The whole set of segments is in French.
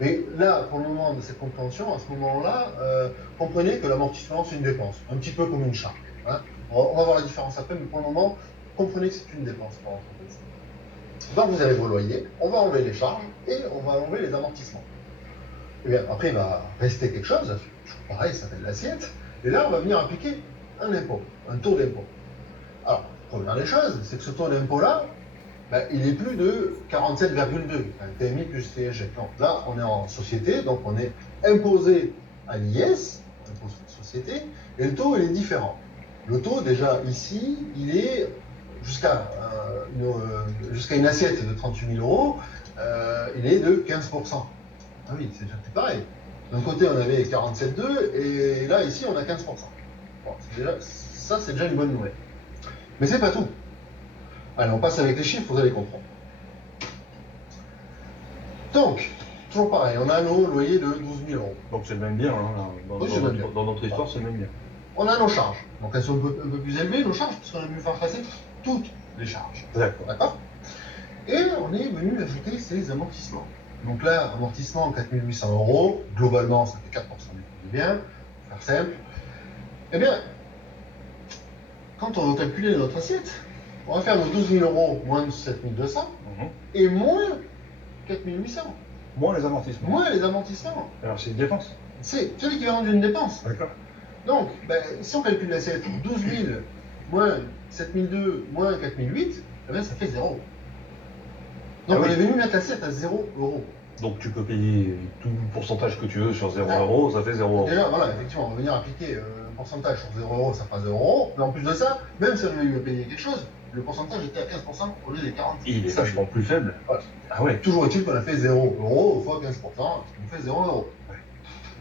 Mais là, pour le moment de cette compréhension, à ce moment-là, comprenez que l'amortissement, c'est une dépense, un petit peu comme une charge. Hein. On va voir la différence après, mais pour le moment, comprenez que c'est une dépense pour l'entreprise. Donc vous avez vos loyers, on va enlever les charges et on va enlever les amortissements. Et bien après, il va rester quelque chose, pareil, ça s'appelle l'assiette, et là, on va venir appliquer un impôt, un taux d'impôt. Alors, première des choses, c'est que ce taux d'impôt-là, ben, il n'est plus de 47,2, un TMI plus CSG. Non, là, on est en société, donc on est imposé à l'IS, impôt sur les sociétés, et le taux, il est différent. Le taux, déjà, ici, il est jusqu'à une assiette de 38 000 euros, il est de 15%. Ah oui, c'est déjà plus pareil. D'un côté, on avait 47,2, et là, ici, on a 15%. Bon, ça, c'est déjà une bonne nouvelle. Mais c'est pas tout. Allez, on passe avec les chiffres, vous allez comprendre. Donc, toujours pareil, on a nos loyers de 12 000 euros. Donc c'est le même bien, hein, dans notre histoire, c'est le même bien. On a nos charges. Donc elles sont un peu plus élevées, nos charges, puisqu'on a pu faire passer toutes les charges. D'accord. Et on est venu ajouter ces amortissements. Donc là, amortissement 4 800 euros, globalement, ça fait 4% du prix du bien, pour faire simple. Eh bien, quand on va calculer notre assiette, on va faire nos 12 000 euros moins 7 200 et moins 4 800. Moins les amortissements. Moins les amortissements. Alors c'est une dépense. C'est l'équivalent d'une dépense. D'accord. Donc, ben, si on calcule l'assiette, 12 000 moins 7 200 moins 4 008, eh bien, ça fait 0. Donc, on est venu mettre l'assiette à 0 euros. Donc, tu peux payer tout le pourcentage que tu veux sur 0 euros, ça fait 0 euros. Déjà, voilà, effectivement, on va venir appliquer un pourcentage sur 0 euros, ça fera 0 euros. Mais en plus de ça, même si on avait eu à payer quelque chose, le pourcentage était à 15% au lieu des 40%. Il est vachement plus faible. Voilà. Ah ouais. Toujours est-il qu'on a fait 0 euros fois 15%, ce qui nous fait 0 euros. Ouais.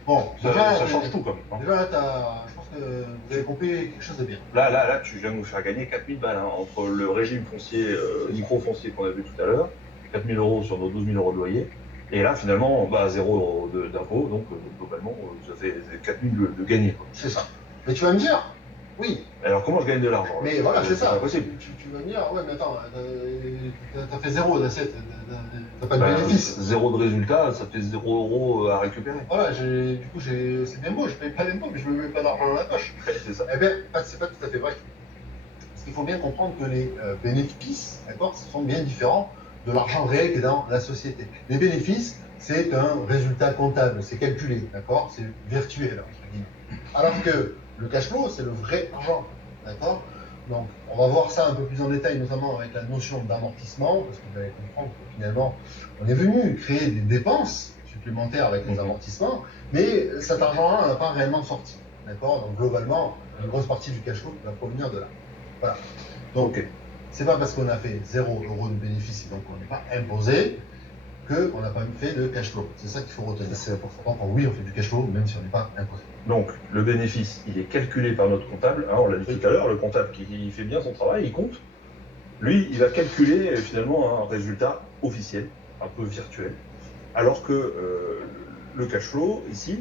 Bon, ça change tout quand même. Déjà, là, je pense que vous avez compris quelque chose de bien. Là, tu viens de nous faire gagner 4 000 balles, hein, entre le régime foncier, micro-foncier qu'on a vu tout à l'heure, 4 000 euros sur nos 12 000 euros de loyer, et là, finalement, 0 euros d'impôt, donc globalement, ça fait 4 000 de gagné. C'est ça. Mais tu vas me dire, oui. Alors, comment je gagne de l'argent? Mais voilà, c'est ça. C'est impossible. Tu vas me dire, ouais, mais attends, t'as fait 0 d'assiette, t'as pas de bénéfice. 0 de résultat, ça fait 0 euros à récupérer. Voilà, du coup, c'est bien beau, je paye pas d'impôt, mais je me mets pas d'argent dans la poche. C'est ça. Eh bien, c'est pas tout à fait vrai. Parce qu'il faut bien comprendre que les bénéfices, d'accord, sont bien différents de l'argent réel qui est dans la société. Les bénéfices, c'est un résultat comptable, c'est calculé, d'accord, c'est virtuel, entre guillemets. Alors que le cash flow, c'est le vrai argent, d'accord. Donc, on va voir ça un peu plus en détail, notamment avec la notion d'amortissement, parce que vous allez comprendre que finalement, on est venu créer des dépenses supplémentaires avec les amortissements, mais cet argent-là n'a pas réellement sorti, d'accord. Donc, globalement, une grosse partie du cash flow va provenir de là. Voilà. Donc, c'est pas parce qu'on a fait 0 euros de bénéfice et donc on n'est pas imposé qu'on n'a pas fait de cash flow. C'est ça qu'il faut retenir. C'est important. Donc, oui, on fait du cash flow même si on n'est pas imposé. Donc, le bénéfice, il est calculé par notre comptable. Hein, on l'a dit tout à l'heure, le comptable qui fait bien son travail, il compte. Lui, il va calculer finalement un résultat officiel, un peu virtuel. Alors que le cash flow, ici,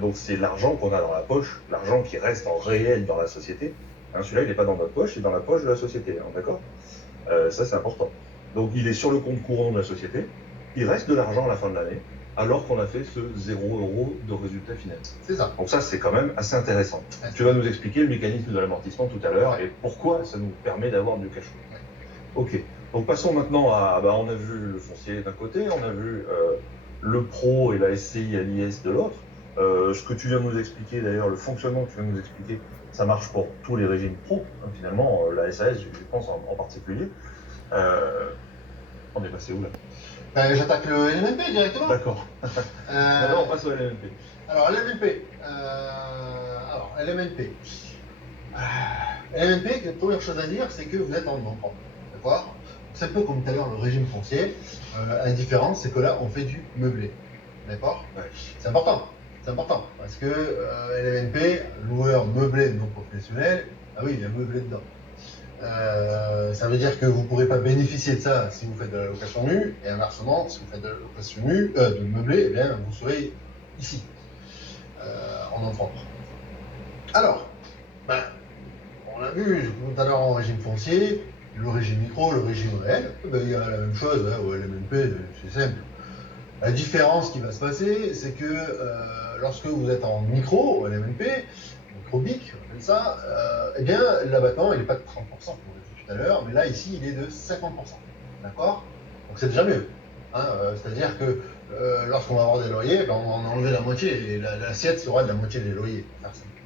donc c'est l'argent qu'on a dans la poche, l'argent qui reste en réel dans la société. Hein, celui-là, il n'est pas dans notre poche, il est dans la poche de la société, hein, d'accord. Ça, c'est important. Donc, il est sur le compte courant de la société. Il reste de l'argent à la fin de l'année, alors qu'on a fait ce 0 euros de résultat final. C'est ça. Donc ça, c'est quand même assez intéressant. Tu vas nous expliquer le mécanisme de l'amortissement tout à l'heure et pourquoi ça nous permet d'avoir du cash flow. Ok. Donc passons maintenant à... on a vu le foncier d'un côté, on a vu le pro et la SCI à l'IS de l'autre. Ce que tu viens de nous expliquer, d'ailleurs, le fonctionnement que tu viens de nous expliquer, ça marche pour tous les régimes pro. Hein, finalement, la SAS, je pense en particulier. On est passé où là? J'attaque le LMNP directement. D'accord. Maintenant, on passe au LMNP. Alors, LMNP. LMNP, la première chose à dire, c'est que vous êtes en nom propre. D'accord. C'est un peu comme tout à l'heure le régime foncier. La différence, c'est que là, on fait du meublé. D'accord. C'est important. C'est important. Parce que LMNP, loueur meublé non professionnel, ah oui, il y a meublé dedans. Ça veut dire que vous ne pourrez pas bénéficier de ça si vous faites de la location nue, et inversement, si vous faites de la location nue, de meublé, eh bien, vous serez ici, en nom propre. Alors, on a vu tout à l'heure en régime foncier, le régime micro, le régime réel, il y a la même chose, au LMNP, c'est simple. La différence qui va se passer, c'est que lorsque vous êtes en micro, LMNP, micro-BIC, on appelle ça, eh bien, l'abattement, il n'est pas de 30%, comme on l'a dit tout à l'heure, mais là, ici, il est de 50%. D'accord? Donc c'est déjà mieux. Hein, c'est-à-dire que lorsqu'on va avoir des loyers, ben, on va en enlever la moitié, et l'assiette sera de la moitié des loyers.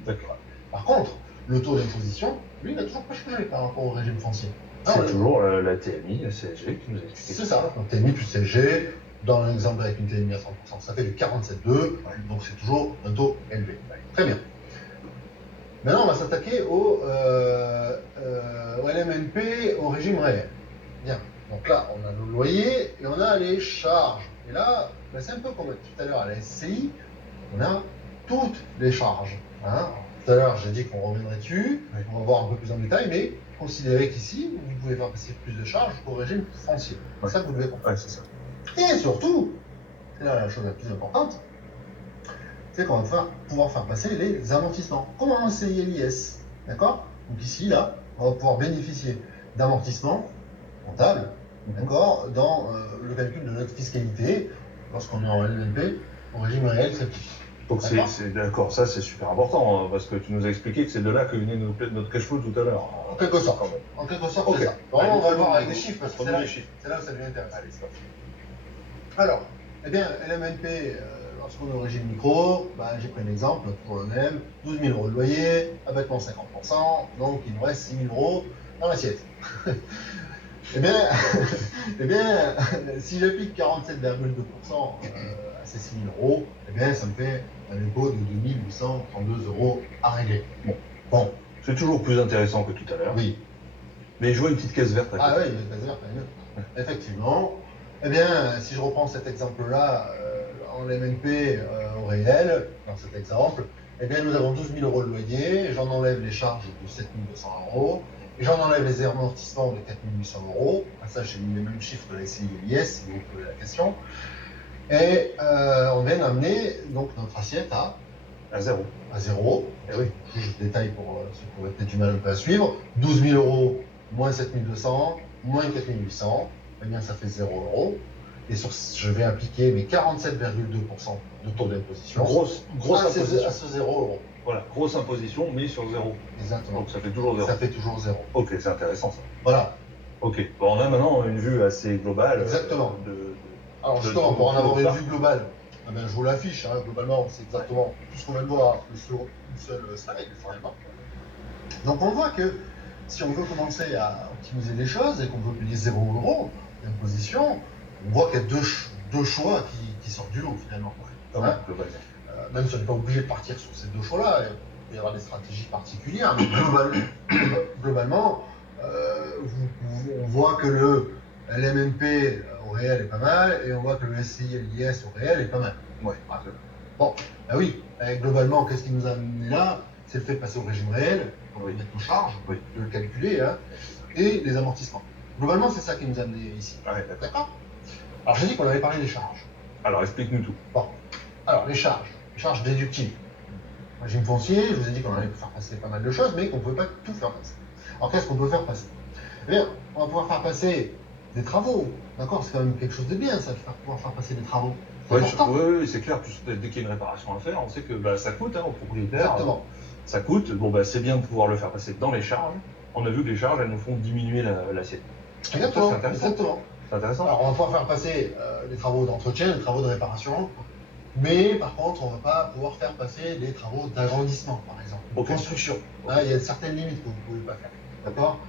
D'accord. Par contre, le taux d'imposition, lui, il n'a toujours pas changé par rapport au régime foncier. C'est toujours la TMI, la CSG qui nous a expliqué. C'est ça, donc TMI plus CSG, dans l'exemple avec une TMI à 100%, ça fait du 47,2, donc c'est toujours un taux élevé. Très bien. Maintenant, on va s'attaquer au LMNP au régime réel. Bien. Donc là, on a nos loyers et on a les charges. Et là, ben, c'est un peu comme tout à l'heure à la SCI, on a toutes les charges. Hein. Tout à l'heure, j'ai dit qu'on reviendrait dessus, on va voir un peu plus en détail, mais considérez qu'ici, vous pouvez faire passer plus de charges qu'au régime foncier. C'est ça que vous devez comprendre. Ouais, c'est ça. Et surtout, c'est là la chose la plus importante, c'est qu'on va pouvoir faire passer les amortissements, comme en CILIS. D'accord? Donc ici, là, on va pouvoir bénéficier d'amortissements comptables, d'accord, dans le calcul de notre fiscalité, lorsqu'on est en LMNP, au régime réel créatif. Donc c'est d'accord, ça c'est super important, hein, parce que tu nous as expliqué que c'est de là que venait notre cash flow tout à l'heure. En quelque sorte. En quelque sorte, okay. c'est ça. Vraiment, on va le voir avec des chiffres, parce que c'est là où ça devient intéressant. Allez, c'est parti. Alors, eh bien, LMNP, lorsqu'on est au régime micro, bah, j'ai pris un exemple, toujours le même, 12 000 € de loyer, abattement 50%, donc il nous reste 6 000 € dans l'assiette. Eh bien, si j'applique 47,2% à ces 6 000 €, eh bien, ça me fait un impôt de 2 832 € à régler. Bon. C'est toujours plus intéressant que tout à l'heure. Oui. Mais je vois une petite caisse verte à côté. Ah oui, une caisse verte, mieux. Effectivement. Eh bien, si je reprends cet exemple-là, en LMNP au réel, dans cet exemple, eh bien, nous avons 12 000 € de loyer, j'en enlève les charges de 7 200 €, et j'en enlève les amortissements de 4 800 €. À ça, j'ai mis les mêmes chiffres de la SCI et l'IS, si vous posez la question. Et on vient d'amener donc notre assiette à zéro. À zéro. Et oui. Je détaille pour ceux qui auraient peut-être du mal un peu à suivre. 12 000 € moins 7 200, moins 4 800, eh bien, ça fait 0 €. Et je vais appliquer mes 47,2% de taux d'imposition. Grosse imposition. À ce 0 €. Voilà, grosse imposition, mais sur zéro. Exactement. Donc ça fait toujours zéro. Ça fait toujours 0. Ok, c'est intéressant ça. Voilà. Ok, bon, on a maintenant une vue assez globale. Exactement. Alors justement, pour en avoir une vue globale, eh bien, je vous l'affiche, hein, globalement, c'est exactement tout ce qu'on vient de voir sur une seule slide, finalement. Donc on voit que si on veut commencer à optimiser les choses et qu'on veut payer 0 € d'imposition, on voit qu'il y a deux choix qui sortent du lot finalement. Hein, même si on n'est pas obligé de partir sur ces deux choix-là, il peut y avoir des stratégies particulières, mais globalement, on voit que le LMNP au réel est pas mal, et on voit que le SCI et l'IS au réel est pas mal. Ouais. Bon, ben oui, globalement, qu'est-ce qui nous a amené là? C'est le fait de passer au régime réel, pour mettre nos charges, de le calculer, hein, et les amortissements. Globalement, c'est ça qui nous a amené ici. Ouais, d'accord. Alors j'ai dit qu'on avait parlé des charges. Alors explique-nous tout. Bon, alors les charges déductibles. Régime foncier, je vous ai dit qu'on allait faire passer pas mal de choses, mais qu'on ne peut pas tout faire passer. Alors qu'est-ce qu'on peut faire passer? Eh bien, on va pouvoir faire passer des travaux, d'accord? C'est quand même quelque chose de bien, ça, de pouvoir faire passer des travaux. Oui, c'est clair, dès qu'il y a une réparation à faire, on sait que bah, ça coûte au propriétaire. Exactement. Ça coûte, bon bah c'est bien de pouvoir le faire passer dans les charges. On a vu que les charges, elles nous font diminuer l'assiette. Exactement. C'est intéressant. Alors on va pouvoir faire passer les travaux d'entretien, les travaux de réparation, mais par contre on ne va pas pouvoir faire passer les travaux d'agrandissement, par exemple, de construction. Là, il y a certaines limites que vous ne pouvez pas faire. D'accord?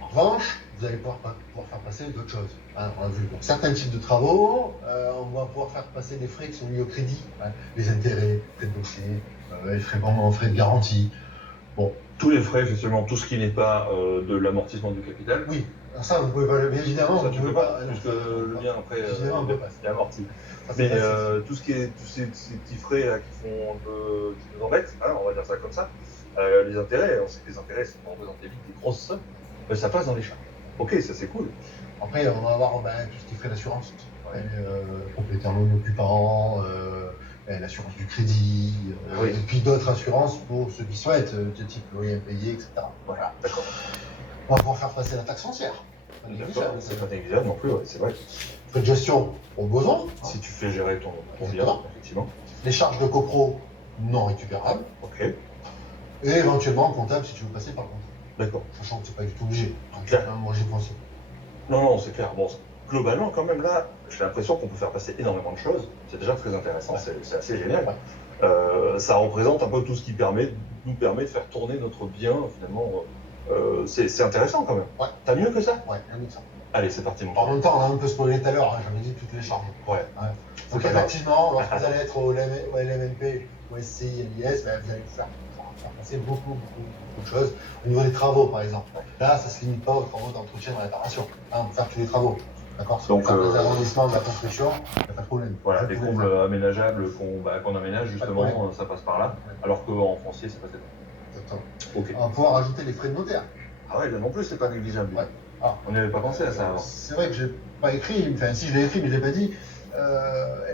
En revanche, vous allez pouvoir faire passer d'autres choses. Alors, on a vu certains types de travaux, on va pouvoir faire passer des frais qui sont liés au crédit, les intérêts, frais de dossier, les frais de garantie. Bon. Tous les frais, effectivement, tout ce qui n'est pas de l'amortissement du capital. Oui, alors ça, vous pouvez pas, bien évidemment, ça, vous pouvez pas. Puisque le bien, après, il est amorti. Mais tout ce qui est, tous ces petits frais là, qui nous embêtent, hein, on va dire ça comme ça, les intérêts, on sait que les intérêts, ça représente vite des grosses sommes, mais ça passe dans les charges. Ok, ça c'est cool. Après, on va avoir tout ce qui est frais d'assurance, propriétaire non occupant, l'assurance du crédit, et puis d'autres assurances pour ceux qui souhaitent, de type loyer impayé, etc. Voilà. D'accord. On va pouvoir faire passer la taxe foncière. C'est pas négligeable non plus, c'est vrai. frais de gestion au besoin, Si tu fais gérer ton bien, Exactement. effectivement. les charges de copro non récupérables, Ok, et éventuellement comptable si tu veux passer par le comptable. d'accord. Sachant que c'est pas du tout obligé. Donc, Clair. moi j'y pense. Non, non, c'est clair. Bon, globalement, quand même, là, j'ai l'impression qu'on peut faire passer énormément de choses. C'est déjà très intéressant, c'est assez génial. Ça représente un peu tout ce qui nous permet de faire tourner notre bien, finalement. C'est intéressant, quand même. Ouais. T'as mieux que ça? Ouais, rien de ça. Allez, c'est parti, mon En frère. même temps, on a un peu spoilé tout à l'heure, hein, j'avais dit toutes les charges. Ouais. Donc C'est pas grave. effectivement, lorsque vous allez être au LMNP, au SCI, à l'IS, ben, vous allez faire passer beaucoup de choses. Au niveau des travaux, par exemple. Là, ça ne se limite pas aux travaux d'entretien et de réparation. Là, on peut faire tous les travaux. D'accord. Si Donc, on fait des arrondissements de la construction, il n'y a pas de problème. Voilà, les combles aménageables qu'on aménage, justement, ça passe par là. Alors qu'en foncier, ça passe pas. Exactement. Ok. On va pouvoir ajouter les frais de notaire. Ah ouais, là non plus, c'est pas négligeable. Ouais. Ah. On n'y avait pas pensé à ça avant. C'est vrai que j'ai pas écrit, enfin si je l'ai écrit, mais je l'ai pas dit.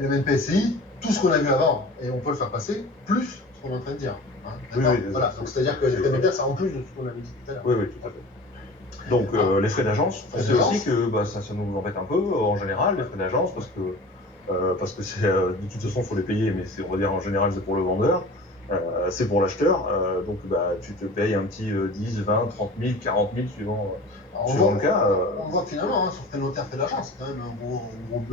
LMNP SCI, tout ce qu'on a vu avant, et on peut le faire passer, plus ce qu'on est en train de dire. Hein, Oui, voilà. Donc c'est-à-dire que les frais de notaire, c'est en plus de ce qu'on avait dit tout à l'heure. Oui, tout à fait. Donc les frais d'agence, c'est aussi que ça nous embête un peu en général, les frais d'agence, parce que c'est de toute façon, il faut les payer, mais on va dire en général, c'est pour le vendeur. C'est pour l'acheteur, donc tu te payes un petit 10, 20, 30 000, 40 000 suivant le cas. On voit que finalement, hein, sur tes notaires, fait d'agence, c'est quand même un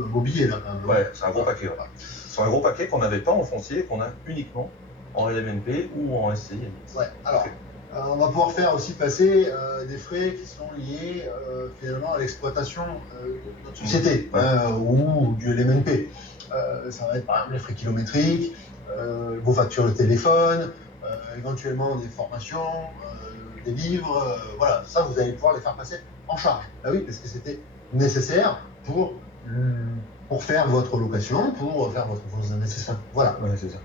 gros billet là quand même. Ouais, c'est un gros paquet. Ouais. C'est un gros paquet qu'on n'avait pas en foncier, qu'on a uniquement en LMNP ou en SCI. Ouais, alors, on va pouvoir faire aussi passer des frais qui sont liés finalement à l'exploitation de notre société ou du LMNP. Ça va être par exemple les frais kilométriques, vos factures de téléphone, éventuellement des formations, des livres, voilà, ça vous allez pouvoir les faire passer en charge. Ah oui, parce que c'était nécessaire pour faire votre location, pour faire vos investissements. Voilà. Ouais, c'est ça.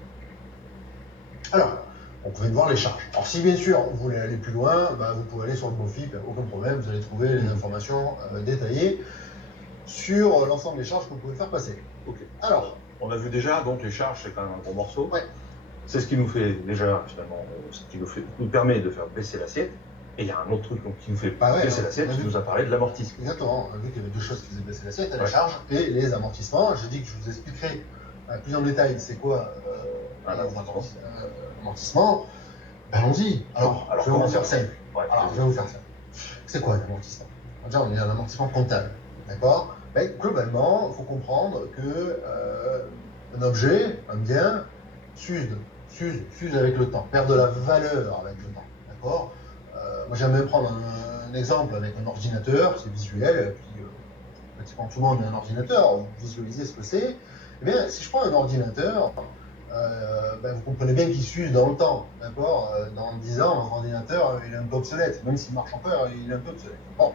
Alors, on pouvait voir les charges. Alors si bien sûr vous voulez aller plus loin, vous pouvez aller sur le BOFIP, aucun problème, vous allez trouver les informations détaillées sur l'ensemble des charges que vous pouvez faire passer. Ok. Alors, on a vu déjà, donc les charges, c'est quand même un gros morceau. Ouais. C'est ce qui nous fait déjà, finalement, ce qui nous permet de faire baisser l'assiette. Et il y a un autre truc donc, qui nous fait baisser l'assiette, qui nous a parlé de l'amortissement. Exactement, on a vu qu'il y avait deux choses qui faisaient baisser l'assiette, la charge et les amortissements. Je dis que je vous expliquerai plus en détail c'est quoi l'amortissement. Allons-y. Alors, je vais vous faire simple. Ouais, alors, je vais vous faire simple. C'est quoi l'amortissement? Déjà, on est à un amortissement comptable. D'accord? Globalement, il faut comprendre que un objet, un bien, s'use avec le temps, perd de la valeur avec le temps. D'accord? Moi, j'aime bien prendre un exemple avec un ordinateur, c'est visuel, et puis pratiquement tout le monde a un ordinateur, vous visualisez ce que c'est. Eh bien, si je prends un ordinateur, vous comprenez bien qu'il s'use dans le temps, d'accord? Dans 10 ans, un ordinateur, il est un peu obsolète, même s'il marche encore, il est un peu obsolète. Bon,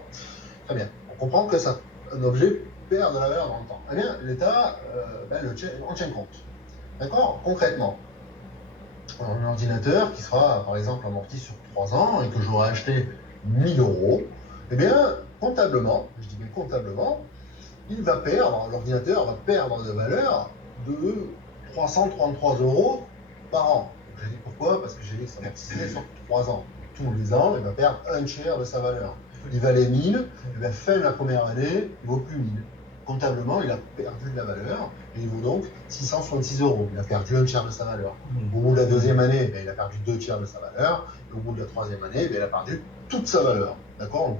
très bien. On comprend que ça, un objet perd de la valeur dans le temps. Eh bien, l'État en tient compte. D'accord? Concrètement, un ordinateur qui sera, par exemple, amorti sur 3 ans et que j'aurai acheté 1000 €, eh bien, comptablement, je dis bien comptablement, l'ordinateur va perdre de valeur de 333 € par an. J'ai dit pourquoi? Parce que j'ai dit que ça amortissait sur 3 ans. Tous les ans, il va perdre un tiers de sa valeur. Il valait 1000, et bien, fin de la première année, il ne vaut plus 1000. Comptablement, il a perdu de la valeur, et il vaut donc 666 €. Il a perdu un tiers de sa valeur. Au bout de la deuxième année, il a perdu 2 tiers de sa valeur, et au bout de la troisième année, il a perdu toute sa valeur. D'accord?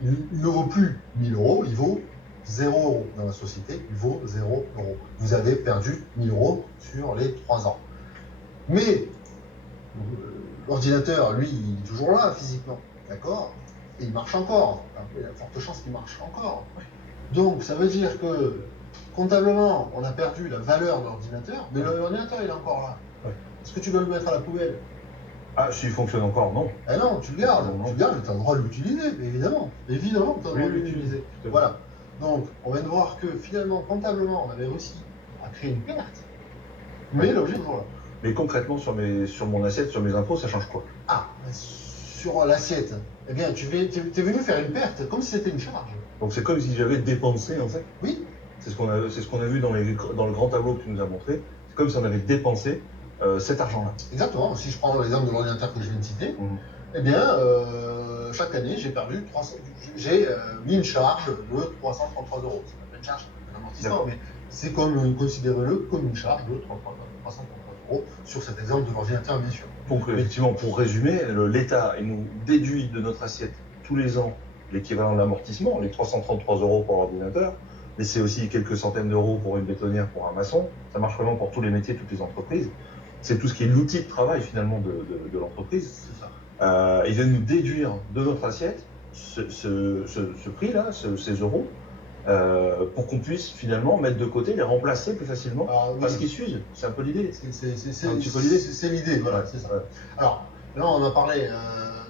Il ne vaut plus 1000 €, il vaut 0 € dans la société, il vaut 0 €. Vous avez perdu 1000 € sur les 3 ans. Mais l'ordinateur, lui, il est toujours là physiquement, d'accord? Et il marche encore. Il y a de fortes chances qu'il marche encore. Donc, ça veut dire que comptablement, on a perdu la valeur de l'ordinateur, mais l'ordinateur, il est encore là. Ouais. Est-ce que tu dois le mettre à la poubelle? Ah, s'il fonctionne encore, non. Eh non, tu le gardes. Tu le gardes, tu as le droit de l'utiliser, évidemment. Évidemment, tu as le droit de l'utiliser. Voilà. Donc, on vient de voir que finalement, comptablement, on avait réussi à créer une perte, mais l'objet est toujours là. Mais concrètement, sur mon assiette, sur mes impôts, ça change quoi? Ah, sur l'assiette, eh bien, tu es venu faire une perte comme si c'était une charge. Donc c'est comme si j'avais dépensé, en fait. Oui. C'est ce qu'on a vu dans le grand tableau que tu nous as montré. C'est comme si on avait dépensé cet argent-là. Exactement. Si je prends l'exemple de l'ordinateur que je viens de citer, eh bien, chaque année, j'ai mis une charge de 333 €. C'est pas une charge, c'est un amortissement, mais c'est comme, considérez-le comme une charge de 333 € sur cet exemple de l'ordinateur, bien sûr. Donc effectivement, pour résumer, l'État il nous déduit de notre assiette tous les ans l'équivalent de l'amortissement, les 333 € pour l'ordinateur, mais c'est aussi quelques centaines d'euros pour une bétonnière, pour un maçon. Ça marche vraiment pour tous les métiers, toutes les entreprises. C'est tout ce qui est l'outil de travail finalement de l'entreprise. C'est ça. Il vient nous déduire de notre assiette ce prix-là, ces euros, pour qu'on puisse finalement mettre de côté, les remplacer plus facilement parce qu'ils s'usent. C'est un peu l'idée. C'est l'idée, voilà, c'est ça. Ouais. Alors, là, on a parlé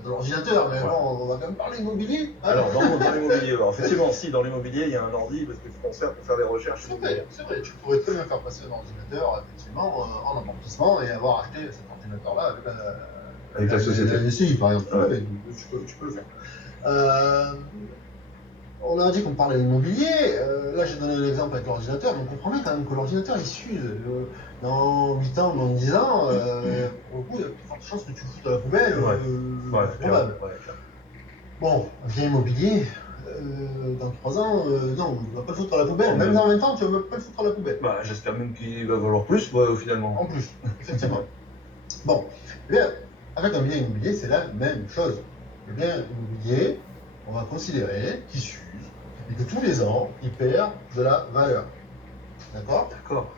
de l'ordinateur, mais bon, on va quand même parler immobilier. Hein. Alors, dans l'immobilier, alors, effectivement, si, dans l'immobilier, il y a un ordi parce que tu t'en sers pour faire des recherches. C'est vrai, tu pourrais très bien faire passer un ordinateur, effectivement, en amortissement et avoir acheté cet ordinateur-là avec la société. La SCI, par exemple. Ouais. Tu peux le faire. On a dit qu'on parlait de l'immobilier. Là, j'ai donné l'exemple avec l'ordinateur, mais on comprend bien quand même que l'ordinateur, il s'use. Dans 8 ans, dans 10 ans, pour le coup, il y a plus forte chance que tu le foutes à la poubelle. C'est probable. Bon, un bien immobilier, dans 3 ans, non, on ne va pas le foutre à la poubelle. Même dans 20 ans, tu ne vas pas le foutre à la poubelle. Bah, j'espère même qu'il va valoir plus, finalement. En plus, effectivement. Bon, eh bien, avec un bien immobilier, c'est la même chose. Le bien immobilier, on va considérer qu'il s'use et que tous les ans, il perd de la valeur. D'accord ? D'accord.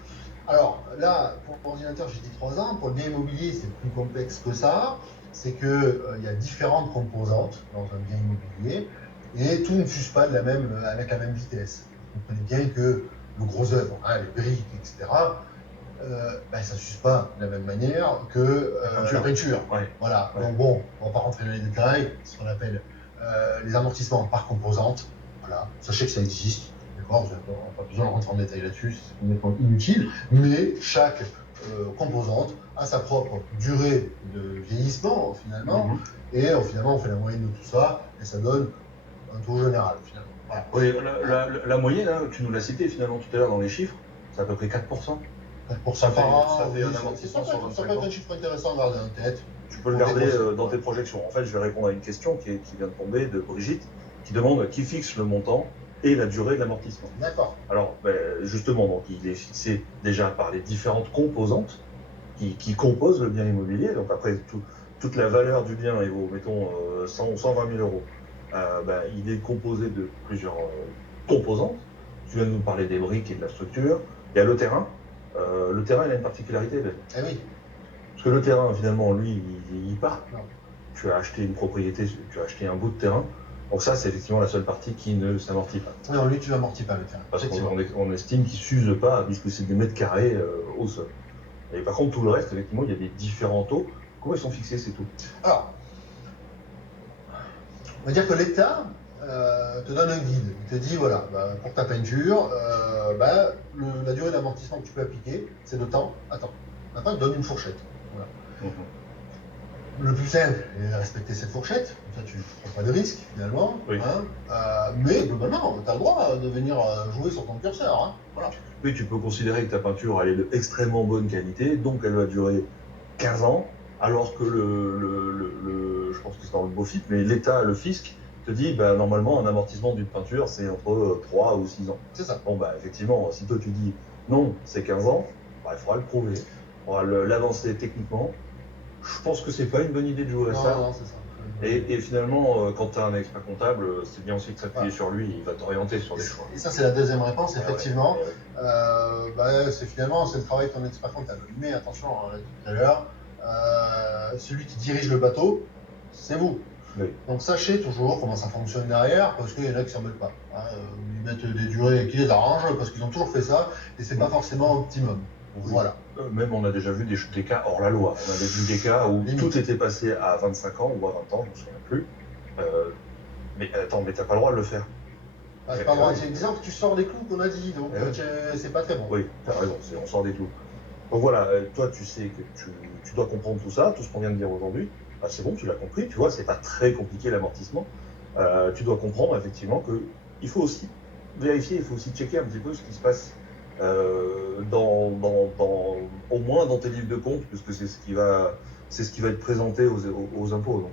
Alors là, pour l'ordinateur, j'ai dit 3 ans. Pour le bien immobilier, c'est plus complexe que ça. C'est qu'il y a différentes composantes dans un bien immobilier et tout ne s'use pas avec la même vitesse. Vous comprenez bien que le gros œuvre, les briques, etc., ça ne s'use pas de la même manière que la peinture. Ouais. Voilà. Ouais. Donc bon, on ne va pas rentrer dans les détails, c'est ce qu'on appelle les amortissements par composante. Voilà. Sachez que ça existe. D'accord, on n'a pas besoin de rentrer en détail là-dessus, c'est complètement inutile, mais chaque composante a sa propre durée de vieillissement finalement, et finalement on fait la moyenne de tout ça, et ça donne un taux général finalement. Voilà. Oui, la moyenne, hein, tu nous l'as cité finalement tout à l'heure dans les chiffres, c'est à peu près 4%. 4% par an, ça fait un amortissement sur 25 ans. Ça peut être un chiffre intéressant à garder en tête. Tu peux le garder dans tes projections. En fait, je vais répondre à une question qui vient de tomber de Brigitte, qui demande qui fixe le montant et la durée de l'amortissement. D'accord. Alors, justement, donc, il est fixé déjà par les différentes composantes qui composent le bien immobilier. Donc après, toute la valeur du bien, il vaut, mettons, 100 ou 120 000 €. Il est composé de plusieurs composantes. Tu viens de nous parler des briques et de la structure. Il y a le terrain. Le terrain, il a une particularité. Eh oui. Parce que le terrain, finalement, lui, il part. Non. Tu as acheté une propriété, tu as acheté un bout de terrain. Donc ça, c'est effectivement la seule partie qui ne s'amortit pas. Non, lui, tu n'amortis pas le terrain. Parce qu'on estime qu'il ne s'use pas, puisque c'est des mètres carrés au sol. Et par contre, tout le reste, effectivement, il y a des différents taux. Comment ils sont fixés, ces taux? Alors, on va dire que l'État te donne un guide. Il te dit, voilà, pour ta peinture, la durée d'amortissement que tu peux appliquer, c'est de temps à temps. Maintenant, il te donne une fourchette. Voilà. Le plus simple est de respecter cette fourchette, comme ça tu ne prends pas de risque finalement. Oui. Mais globalement, tu as le droit de venir jouer sur ton curseur. Hein. Voilà. Oui, tu peux considérer que ta peinture elle est de extrêmement bonne qualité, donc elle va durer 15 ans, alors que je pense que c'est dans le BOFIP, mais l'État, le fisc, te dit normalement un amortissement d'une peinture c'est entre 3 ou 6 ans. C'est ça. Bon, effectivement, si toi tu dis non, c'est 15 ans, il faudra le prouver, il faudra l'avancer techniquement. Je pense que c'est pas une bonne idée de jouer à ça. Non, c'est ça. Et finalement, quand tu as un expert comptable, c'est bien aussi de s'appuyer sur lui, il va t'orienter sur des choix. Et ça, c'est la deuxième réponse, effectivement. C'est finalement le travail de ton expert comptable. Mais attention, on l'a dit tout à l'heure, celui qui dirige le bateau, c'est vous. Oui. Donc sachez toujours comment ça fonctionne derrière, parce qu'il y en a qui s'en veulent pas. Ils mettent des durées qui les arrangent, parce qu'ils ont toujours fait ça, et c'est pas forcément optimum. Oui. Voilà. Même on a déjà vu des cas hors la loi. On avait vu des cas où tout était passé à 25 ans ou à 20 ans, je ne me souviens plus. Mais attends, mais t'as pas le droit de le faire. C'est pas le droit. Disons que tu sors des clous qu'on a dit, donc c'est pas très bon. Oui, t'as raison, on sort des clous. Donc voilà, toi tu sais que tu dois comprendre tout ça, tout ce qu'on vient de dire aujourd'hui. C'est bon, tu l'as compris, tu vois, c'est pas très compliqué l'amortissement. Tu dois comprendre effectivement qu'il faut aussi vérifier, il faut aussi checker un petit peu ce qui se passe au moins dans tes livres de compte, puisque c'est ce qui va être présenté aux impôts. Donc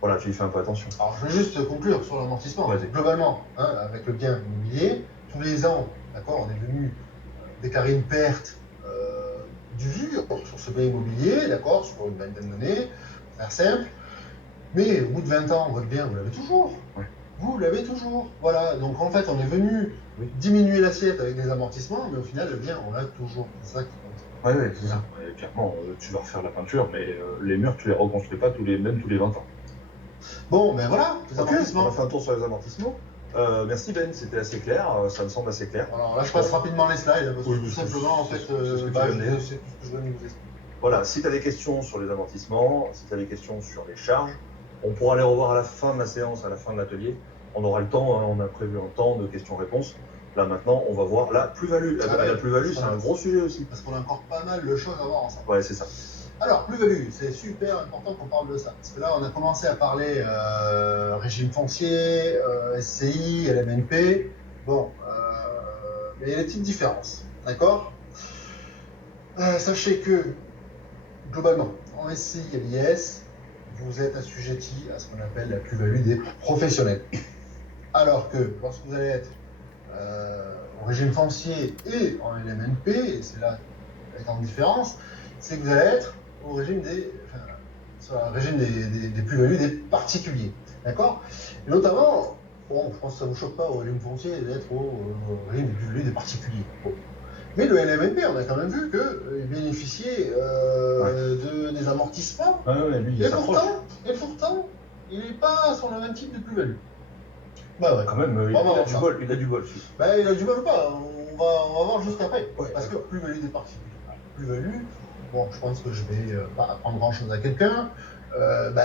voilà, tu y fais un peu attention. Alors je vais juste conclure sur l'amortissement. Globalement, avec le bien immobilier, tous les ans, d'accord, on est venu déclarer une perte d'usure sur ce bien immobilier, d'accord, sur une vingtaine d'années, pour faire simple, mais au bout de 20 ans, votre bien, vous l'avez toujours. Ouais. Vous l'avez toujours. Voilà, donc en fait, on est venu Oui. diminuer l'assiette avec des amortissements, mais au final, le bien, on l'a toujours. C'est ça qui compte. Ouais, c'est ça. Et clairement, tu vas refaire la peinture, mais les murs, tu les reconstruis pas même tous les 20 ans. Bon, ben voilà, les Ok, amortissements. on a fait un tour sur les amortissements. Merci Ben, c'était assez clair, ça me semble assez clair. Alors là, je passe rapidement les slides, parce que Oui, tout c'est- simplement, en c'est- fait, c'est ce que tu c'est viens de dire. tout ce que je viens de vous expliquer. Voilà, si tu as des questions sur les amortissements, si tu as des questions sur les charges, on pourra les revoir à la fin de la séance, à la fin de l'atelier. On aura le temps, hein, on a prévu un temps de questions-réponses. Là maintenant, on va voir la plus-value. La plus-value, c'est un gros sujet aussi. Parce qu'on a encore pas mal de choses à voir ensemble. Ouais, c'est ça. Alors, plus-value, c'est super important qu'on parle de ça. Parce que là, on a commencé à parler régime foncier, SCI, LMNP. Bon, mais il y a des petites différences. D'accord. Sachez que, globalement, en SCI et l'IS, vous êtes assujetti à ce qu'on appelle la plus-value des professionnels. Alors que lorsque vous allez être au régime foncier et en LMNP, et c'est là la grande différence, c'est que vous allez être au régime sur le régime des plus-values des particuliers. D'accord. Et notamment, bon, je pense que ça ne vous choque pas au régime foncier d'être au régime des plus-values des particuliers. Bon. Mais le LMNP, on a quand même vu qu'il bénéficiait des amortissements. Ouais, lui, il s'approche. Et pourtant, il n'est pas sur le même type de plus-value. Bah ouais. Quand même, il a du bol, il a du bol, celui. Bah, il a du bol ou pas, on va voir juste après. Ouais, parce que d'accord. plus-value des particuliers. Plus-value, bon, je pense que je vais pas apprendre grand-chose à quelqu'un.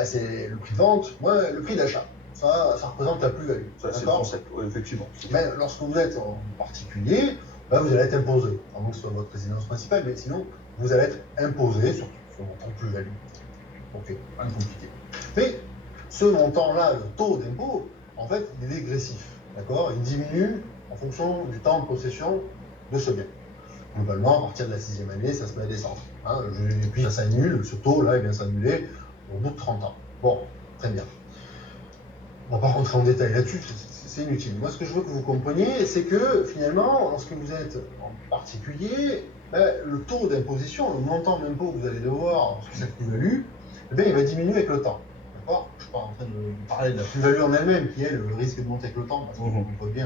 C'est le prix de vente, moi, le prix d'achat. Ça représente la plus-value. Ça, c'est le concept, ouais, effectivement. Mais lorsque vous êtes en particulier, vous allez être imposé. À moins que ce soit votre résidence principale, mais sinon, vous allez être imposé sur ce montant de plus-value. Ok, rien de compliqué. Mais ce montant-là, le taux d'impôt, en fait, il est dégressif. D'accord. Il diminue en fonction du temps de possession de ce bien. Globalement, à partir de la 6e année, ça se met à descendre. Hein, et puis ça s'annule, ce taux-là, il vient s'annuler au bout de 30 ans. Bon, très bien. On ne va pas rentrer en détail là-dessus, c'est inutile. Moi, ce que je veux que vous compreniez, c'est que finalement, lorsque vous êtes en particulier, le taux d'imposition, le montant d'impôt que vous allez devoir sur cette plus-value, il va diminuer avec le temps. D'accord. Je ne suis pas en train de parler de la plus-value en elle-même, qui, elle, risque de monter avec le temps, parce qu'on voit bien